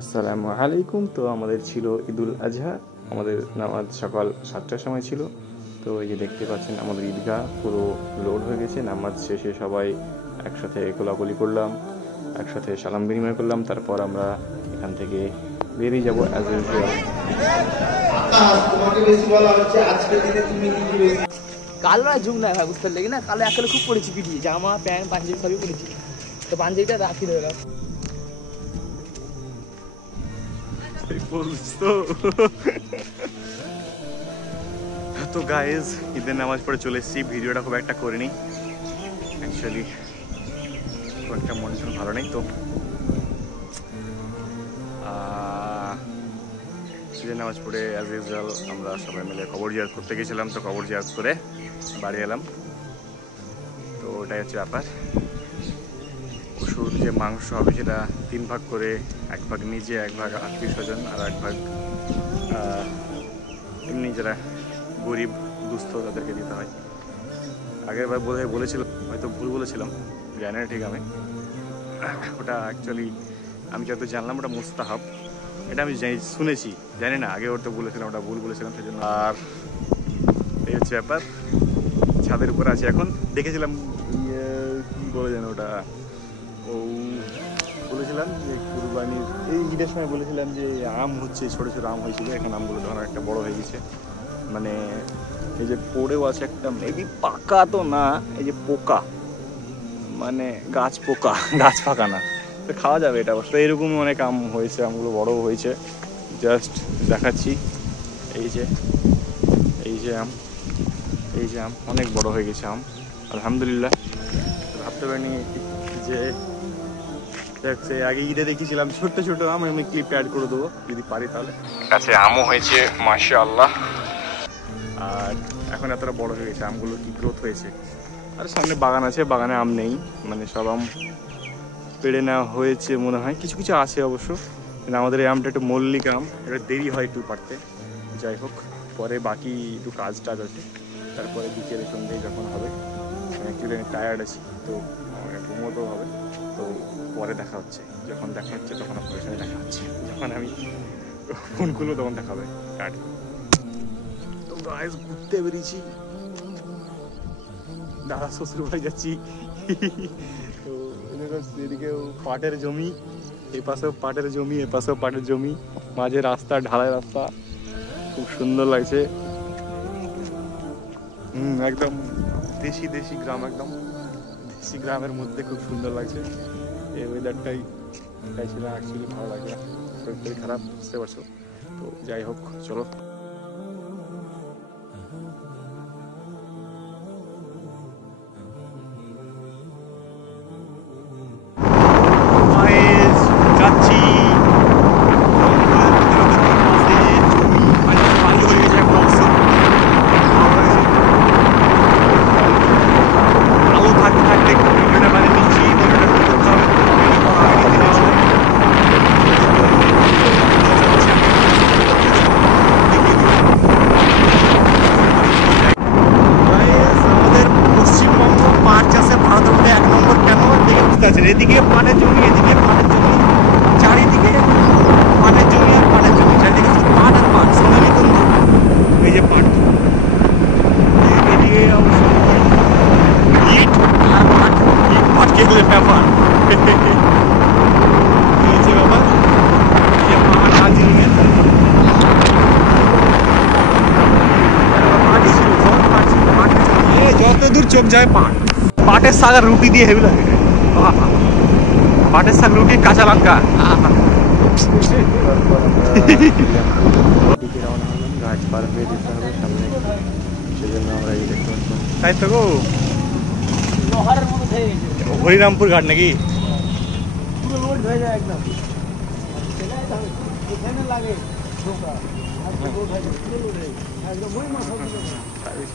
আসসালামু আলাইকুম। তো আমাদের ছিল ঈদুল আজহা, আমাদের নামাজ সকাল 7টার সময় ছিল। তো এই যে দেখতে পাচ্ছেন আমাদের ঈদগাহ পুরো লোড হয়ে গেছে। নামাজ শেষে সবাই একসাথে কোলাকুলি করলাম, একসাথে সালাম বিনিময় করলাম। তারপর আমরা এখান থেকে বেরিয়ে যাবো অ্যাজ ইউজুয়াল। কালো আর ঝুঁক নাই ভাই, বুঝতে পারলে না? কালো একালে খুব পড়েছি পিটিয়ে, জামা প্যান্ট পাঞ্জাবি সবই পড়েছি। তো পাঞ্জাবিটা রাখি রইলাম। তো গাইজ, ঈদের নামাজ পড়ে চলে এসেছি। ভিডিওটা খুব একটা করিনি, অ্যাকচুয়ালি খুব একটা মন টন ভালো নেই। তো ঈদের নামাজ পড়ে অ্যাজ ইউজুয়াল আমরা সবাই মিলে কবর জিয়ারত করতে গেছিলাম। তো কবর জিয়ারত করে বাড়ি এলাম। তো ওটাই হচ্ছে ব্যাপার। পশুর যে মাংস হবে সেটা 3 ভাগ করে, 1 ভাগ নিজে, 1 ভাগ আত্মীয় স্বজন, আর 1 ভাগ এমনি যারা গরিব দুস্থ তাদেরকে দিতে হয়। আগের বার বোধহয় বলেছিলাম, হয়তো ভুল বলেছিলাম, জানি না ঠিক। আমি ওটা অ্যাকচুয়ালি আমি যত জানলাম ওটা মুস্তাহাব, এটা আমি শুনেছি, জানি না। আগে ওটা বলেছিলাম, ওটা ভুল বলেছিলাম সেজন্য। আর এই হচ্ছে ব্যাপার। ছাদের উপরে আছি এখন। দেখেছিলাম কি বলে যেন ওটা, ও বলেছিলাম যে কুরবানির এই ঈদের সময় বলেছিলাম যে আম হচ্ছে, ছোটো ছোটো আম হয়েছিল। এখন আমগুলো তখন একটা বড় হয়ে গেছে, মানে এই যে পড়েও আছে একটা, মেবি পাকা তো না, এই যে পোকা, মানে গাছ পোকা, গাছ পাকা না। তো খাওয়া যাবে এটা অবশ্য। এরকমই অনেক আম হয়েছে, আমগুলো বড়ও হয়েছে। জাস্ট দেখাচ্ছি, এই যে আম, এই যে আম অনেক বড় হয়ে গেছে আম, আলহামদুলিল্লাহ। ভাবতে পারিনি যে আগে ঈদে দেখেছিলাম ছোট্ট ছোট আম, আমি ক্লিপ অ্যাড করে দেবো যদি পারি তাহলে। কাছে আমও হয়েছে মাশাআল্লাহ, আর এখন এতটা বড় হয়ে গেছে আমগুলো, কি গ্রোথ হয়েছে। আর সামনে বাগান আছে, বাগানে আম নেই, মানে সব আম পেড়ে নেওয়া হয়েছে মনে হয়। কিছু কিছু আছে অবশ্য, কিন্তু আমাদের এই আমটা একটু মল্লিক আম, এটা দেরি হয় একটু পারতে। যাই হোক, পরে বাকি একটু কাজ টাজ আছে, তারপরে বিকেলের সন্ধ্যে যখন হবে। অ্যাকচুয়ালি আমি টায়ার্ড আছি, তো আমার ঘুমোতেও হবে। তো পরে দেখা হচ্ছে, যখন দেখা হচ্ছে তখন আপনাদের সাথে দেখা হচ্ছে, যখন আমি ফোন করবো তখন দেখা হবে। কাট। তো গাইস, ঘুরতে বেরিয়েছি, দাদা শ্বশুর বাড়ি যাচ্ছি। তো এদিকে পাটের জমি, এই পাশেও পাটের জমি, এ পাশেও পাটের জমি, মাঝে রাস্তা, ঢালাই রাস্তা, খুব সুন্দর লাগছে। একদম দেশি দেশি গ্রাম, একদম দেশি গ্রামের মধ্যে খুব সুন্দর লাগছে। এই ওয়েদারটাই ছিল অ্যাকচুয়ালি, ভালো লাগে না, শরীর খারাপ, বুঝতে পারছো। তো যাই হোক, চলো। যাচ্ছি এদিকে পাটের জমি, এদিকে পাটের জমি, চারিদিকে পাটের জমি আর পাটের জমি, চারিদিকে শুধু পাট আর পাট, সোনালি তন্তু। এই যে পাট, এদিকে অবশ্য ইট আর পাট, ইট পাট কেবলের ব্যাপার। এই যে ব্যাপার, এই যে পাট দার্জিলিংয়ের পাটই ছিল, সব পাট ছিল, পাটের জমি, যত দূর চোখ যায় পাট। পাটের শাক আর রুটি দিয়ে হেভি লাগে, পাটের শাক, রুটি, কাঁচা লঙ্কা। গাছ পার হয়ে যেতে হবে সামনে, সেজন্য আমরা এই দেখতে পাচ্ছি। তাই তো গো, হরিরামপুর ঘাট নাকি?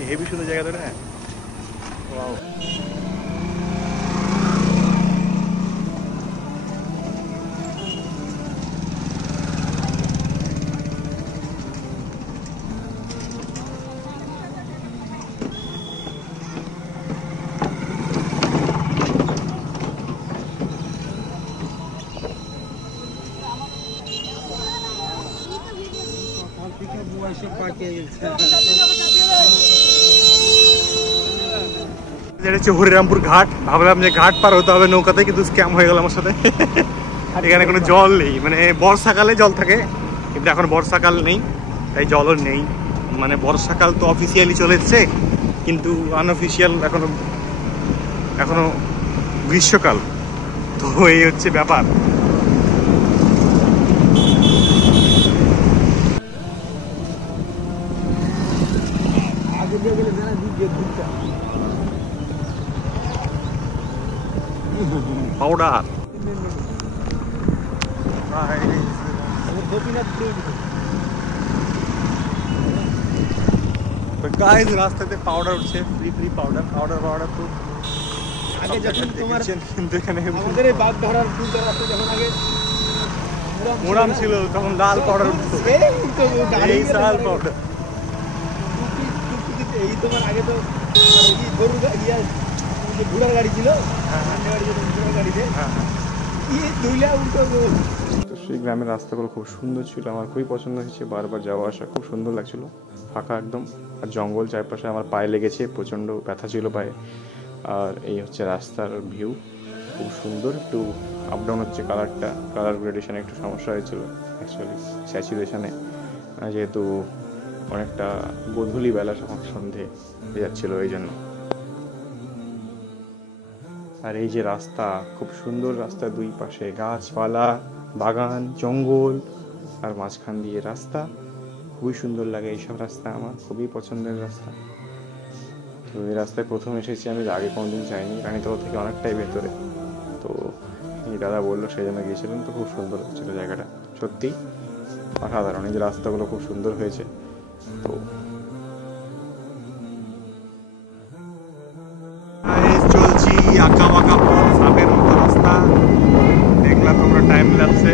হেভি সুন্দর জায়গা তো না। যেটা হচ্ছে হরিরামপুর ঘাট, ভাবলাম যে ঘাট পার হতে হবে নৌকাতে, কিন্তু স্ক্যাম হয়ে গেল আমার সাথে। এখানে কোনো জল নেই, মানে বর্ষাকালে জল থাকে, কিন্তু এখন বর্ষাকাল নেই, তাই জলও নেই। মানে বর্ষাকাল তো অফিসিয়ালি চলে এসছে, কিন্তু আনঅফিসিয়াল এখনো গ্রীষ্মকাল, তো এই হচ্ছে ব্যাপার। পাউডার গাইস, রাস্তাতে পাউডার উঠছে, ফ্রি পাউডার তো আগে যখন তোমার কিন্তু এখানে আমাদের এই বাঘ ধরার ফুল ধরার রাস্তা যখন আগে মোরাম ছিল, তখন লাল পাউডার উঠতো, এই লাল পাউডার। এই তোমার আগে তো গরুর ঘোড়ার গাড়ি ছিল, ঘোড়ার গাড়িতে তো সেই গ্রামের রাস্তাগুলো খুব সুন্দর ছিল, আমার খুবই পছন্দ হয়েছে, বারবার যাওয়া আসা খুব সুন্দর লাগছিল, ফাঁকা একদম, আর জঙ্গল চারপাশে, আমার পায়ে লেগেছে, প্রচণ্ড ব্যথা ছিল পায়ে। আর এই হচ্ছে রাস্তার ভিউ, খুব সুন্দর, একটু আপ ডাউন হচ্ছে, কালার গ্রেডেশনে একটু সমস্যা হয়েছিল অ্যাকচুয়ালি, স্যাচুরেশনে, যেহেতু অনেকটা গোধূলি বেলা, সন্ধে হয়ে যাচ্ছিলো এই জন্য। আর এই যে রাস্তা, খুব সুন্দর রাস্তা, দুই পাশে গাছপালা, বাগান, জঙ্গল, আর মাঝখান দিয়ে রাস্তা, খুবই সুন্দর লাগে এইসব রাস্তা, আমার খুবই পছন্দের রাস্তা। তো এই রাস্তায় প্রথম এসেছি আমি, আগে কোনোদিন যাইনি, রানীতলা থেকে অনেকটাই ভেতরে, তো এই দাদা বললো সেই জন্য গিয়েছিলাম, তো খুব সুন্দর হচ্ছিল জায়গাটা, সত্যি অসাধারণ, এই যে রাস্তাগুলো খুব সুন্দর হয়েছে। তো চলছি আঁকা বাঁকা পথ, সাপের মতো রাস্তা, দেখলাম তোমরা টাইম লাগছে,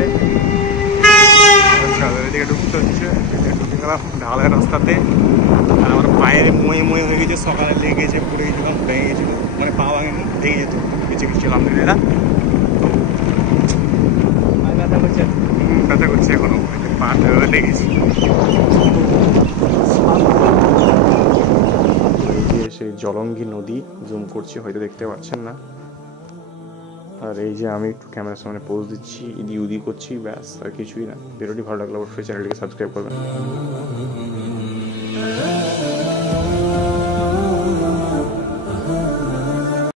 এদিকে ঢুকতে হচ্ছে, ঢুকে গেলাম ঢালের রাস্তাতে, আর আমার পায়ের ময়ে হয়ে গেছে, সকালে লেগে গেছে, পড়ে গেছিলাম, ভেঙে গেছিল, মানে পা ভাঙেনি, ভেঙে যেত, কিছু কিছু আলহামদুলিল্লাহ। তো ব্যথা করছে এখনো, পা লেগেছি। সেই জলঙ্গি নদী, জুম করছি, হয়তো দেখতে পাচ্ছেন না। আর এই যে আমি একটু ক্যামেরার সামনে পোজ দিচ্ছি, ইদি উদি করছি, ব্যাস, আর কিছুই না। ভিডিওটি ভালো লাগলে অবশ্যই চ্যানেলটিকে সাবস্ক্রাইব করবেন।